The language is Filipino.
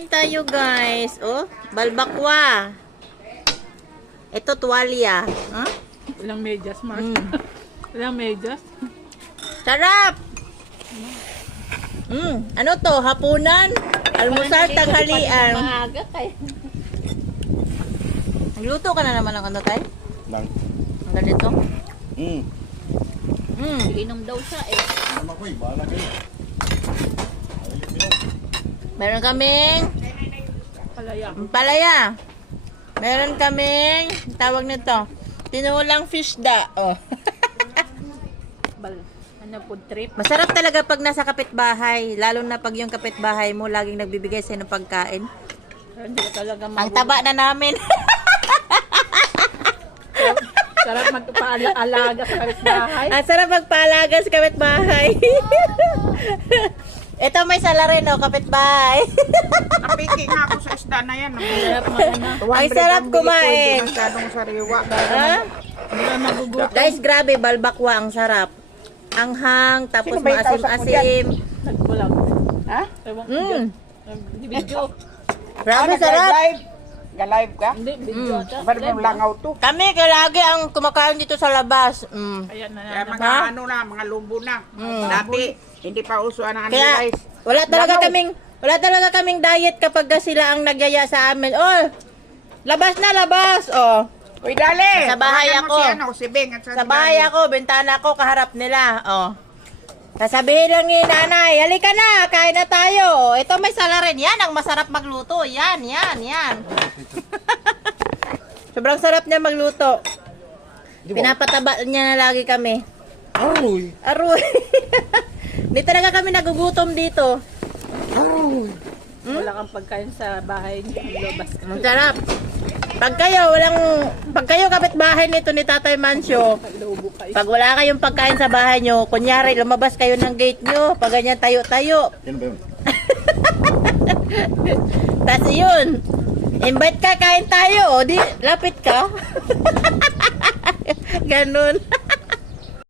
Kain tayo guys. Oh, balbakwa. Ito tuwalya. Huh? Walang medyas, Mars. Walang medyas. Sarap! Ano to? Hapunan? Almusal, tanghalian. Maaga kayo. Nagluto ka na naman ng ano tayo? Lang. Ang ganito? Inom daw siya eh. Tama ko, bahala kayo. Meron kaming Palaya. palaya. Meron kaming tawag nito. Tinulang fish da. Oh. Ano, food trip? Masarap talaga pag nasa kapitbahay. Lalo na pag yung kapitbahay mo laging nagbibigay sa'yo ng pagkain. Hindi ka talaga Ang taba na namin. Sarap magpaalaga sa kapitbahay. Ang sarap magpaalaga sa kapitbahay. Ito may salarin o kapitbahay. Napiki nga ako sa isda na yan. Sarap magana. Ay, sarap kumain. Hindi masyadong sariwa. Ha? Hindi ka magugutom. Guys, grabe, balbakwa ang sarap. Anghang, tapos Sino ba yung kausap mo maasim-asim. Nagbulag. Ha? Ewan ko dyan. Video. Grabe, sarap. Live? Ga-live ka? Hindi, video ata. Ba't mo langaw to? Kami, lagi ang kumakain dito sa labas. Ayan na Kaya naman. mga ano na, mga lubo na. Dati, hindi pa uso ang ano Kaya, guys. wala talaga kaming diet kapag sila ang nagyaya sa amin. Oh, labas na, labas. Oh. Uy, dali! Sa bahay Tawagan mo ako. Si, ano, si Beng at Sa bahay ako, bintana ko, kaharap nila. Oh. Sasabihin lang ni nanay, halika na, kain na tayo. Ito may salarin. Yan, ang masarap magluto. Yan. Sobrang sarap niya magluto. Pinapataba niya na lagi kami. Aroy! Aroy. Hindi talaga kami nagugutom dito. Aroy! Wala kang pagkain sa bahay niyo. Lobas. Ang sarap. Pag kayo kapitbahay nito ni Tatay Mancio, Lubo kayo. pag wala kayong pagkain sa bahay nyo, kunyari lumabas kayo ng gate nyo, pag ganyan tayo-tayo. Yan ba yun? Tapos yun, invite ka, kain tayo. O di, lapit ka. Ganun.